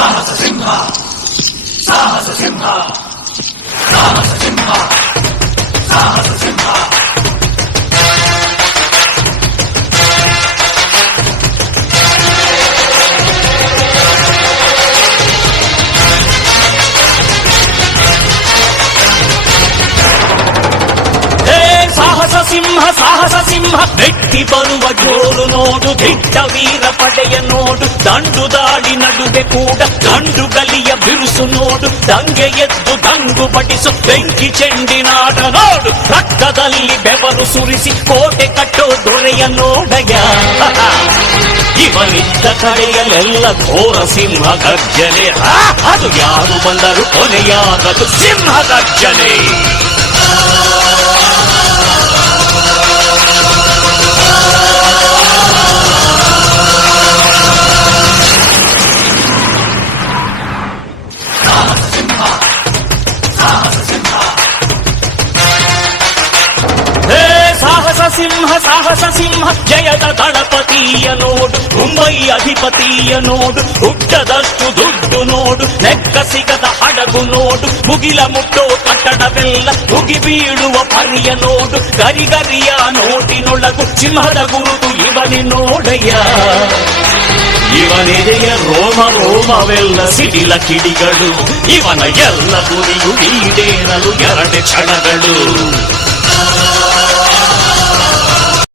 ಸಾಹಸ ಸಿಂಹ ಸಾಹಸ ಸಿಂಹ ಸಾಹಸ ಸಿಂಹ ಸಾಹಸ ಸಿಂಹ ಸಾಹಸ ಸಿಂಹ ವ್ಯಕ್ತಿ ಬರುವ ಜೋರು ನೋಡು, ದಿಟ್ಟ ವೀರ ಪಡೆಯ ನೋಡು, ದಂಡು ದಾಳಿ ನಡುವೆ ಕೂಡ ಗಂಡು ಗಲಿಯ ಬಿರುಸು ನೋಡು, ದಂಗೆ ಎದ್ದು ದಂಗು ಬಡಿಸು ಬೆಂಕಿ ಚೆಂಡಿನಾಟ ನೋಡು, ರಕ್ತದಲ್ಲಿ ಬೆವರು ಸುರಿಸಿ ಕೋಟೆ ಕಟ್ಟೋ ದೊರೆಯ ನೋಡಯ. ಇವನಿದ್ದ ಕಡೆಯಲ್ಲೆಲ್ಲ ಘೋರ ಸಿಂಹ ಗರ್ಜನೆ, ಅದು ಯಾರು ಬಂದರು ಕೊನೆಯಾಗದು ಸಿಂಹ ಗರ್ಜನೆ. ಸಾಹಸ ಸಿಂಹ ಜಯದ ದಳಪತಿಯ ನೋಡು, ಮುಂಬೈ ಅಧಿಪತಿಯ ನೋಡು, ಹುಟ್ಟದಷ್ಟು ದುಡ್ಡು ನೋಡು, ಲೆಕ್ಕ ಸಿಗದ ಹಡಗು ನೋಡು, ಮುಗಿಲ ಮುಟ್ಟೋ ಕಟ್ಟಡವೆಲ್ಲ ಮುಗಿ ಬೀಳುವ ಪರಿಯ ನೋಡು, ಗರಿಗರಿಯ ನೋಟಿನೊಳಗು ಸಿಂಹದ ಗುರುತು ಇವನೇ ನೋಡಯ್ಯ. ಇವನೆದೆಯ ರೋಮ ರೋಮವೆಲ್ಲ ಸಿಡಿಲ ಕಿಡಿಗಳು, ಇವನ ಎಲ್ಲ ಗುರಿಯು ಈಡೇರಲು 2 ಕ್ಷಣಗಳು.